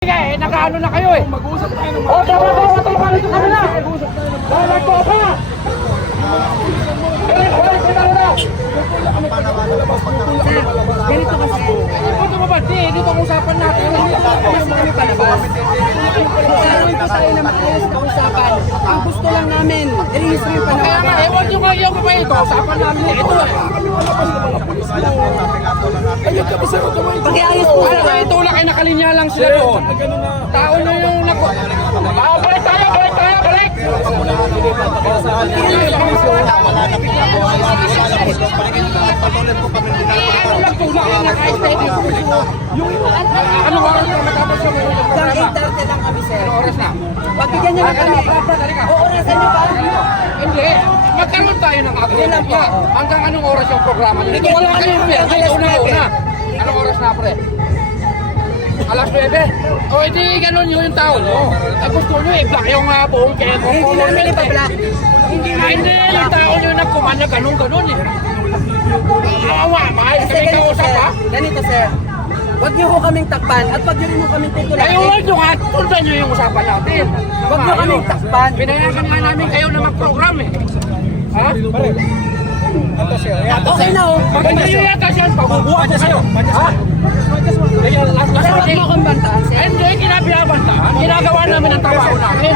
Nakaano na kayo eh. Mag-uusap tayo ng O, tama dito kami na. Walang ko pa. Ganito kasi. Dito ba ba? Dito ang usapan natin. Kasi kami palabas. Nagkaroon po tayo na maayos na usapan. Ang gusto lang namin, release mo yung Kaya nga, palabas. ewan nyo nga yung ba ito. Usapan namin ito eh. Pag-iayos po Ano sila. ba ito? Laki nakalinya lang sila doon. Tao na yung nag... Balik tayo! Balik tayo! Balik! Ano lang po ba ang naka-steady? Ano oras na matapos yung Hanggang 8:30 lang kami, sir. Ano oras na? Pagbigyan niyo na kami. Oorasan niyo ba? Hindi. Magkaroon tayo ng Yun lang agreement po. niya. Hanggang anong oras yung programa niya? Ito wala kayong pier. Ito una-una. Anong oras na, pre? Alas 9. O, edi ganun yung tao nyo. Gusto nyo i-block yung buong kemo. Hindi namin ipa-block. Hindi yung tao nyo nagkumanya ganun eh. Awa, mahal Kasi kami ganito, kausap sir. ha. Ganito, sir. Huwag niyo ko kaming takpan at huwag niyo rin mo kaming tutulakin. Kayo huwag nyo nga, tundan nyo yung usapan natin. Huwag nyo kaming takpan. Pinayagan nga namin kayo na mag-program eh. Ha? Okay na, oh. Maganda nyo yata siya, pabubuha ko kayo. Ha? Ayan, last Sir, huwag mo akong bantaan, sir. Hindi, kinabinabantaan. Ginagawa namin ang trabaho namin.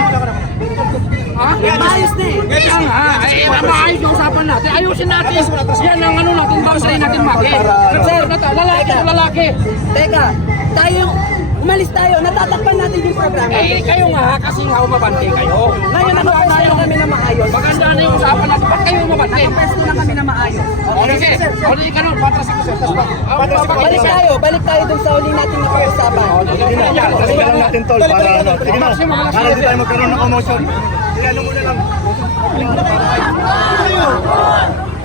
Ha? Maayos na eh. Kaya nga, maayos yung usapan natin. Ayusin natin. Yan ang ano natin, para sa natin makin. Sir, lalaki o lalaki. Teka, tayo, umalis tayo, natatakpan natin yung programa. Eh, kayo nga, kasi nga umabante kayo. Ngayon, nakapwesto na kami na maayos. Maganda na yung usapan natin. Ba't kayo umabante? Nakapwesto na kami na maayos. O, sige. O, di ka nun, patras ako sir. Balik tayo dun sa uli natin na pag-usapan. Sige lang natin tol para ano. Sige na. Para hindi tayo magkaroon ng commotion. Sige ano muna lang.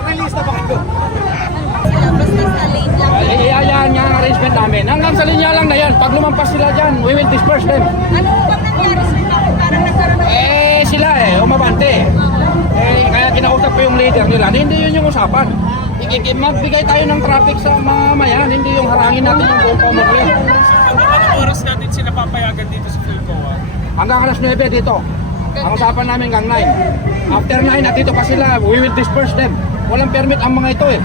Release na ba kayo? Iayaan nga ang arrangement namin. Hanggang sa linya lang na yan. Pag lumampas sila dyan, we will disperse them. Ano po bang nangyari sa inyo? Parang nagkaroon ng... Sila umabante. Kaya kinausap ko yung leader nila. Hindi yun yung usapan. Magbigay tayo ng traffic sa mga mamayan. Hindi yung harangin natin yung buong Commonwealth. Anong oras natin sila papayagan dito sa Philcoa? Hanggang alas 9 dito. Ang usapan namin hanggang 9. After 9 at dito pa sila, we will disperse them. Walang permit ang mga ito eh.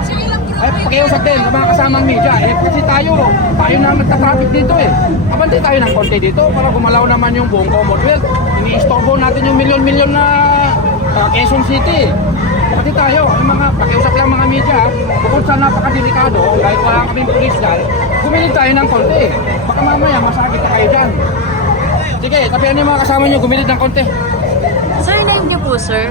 Sige lang, bro. Pakiusap din sa mga kasamang media. Kasi tayo na nagka-traffic dito eh. Abante tayo ng konti dito para gumalaw naman yung buong Commonwealth. Iniistorbo natin yung milyon-milyon na Quezon City. Pati tayo, yung mga pakiusap lang mga media, bukod sa napakadelikado, kahit wala kaming pulis dahil, gumilid tayo ng konti. Baka mamaya masakit na kayo dyan. Sige, tapihan niyo mga kasama niyo, gumilid ng konti. Sir, name niyo po, sir?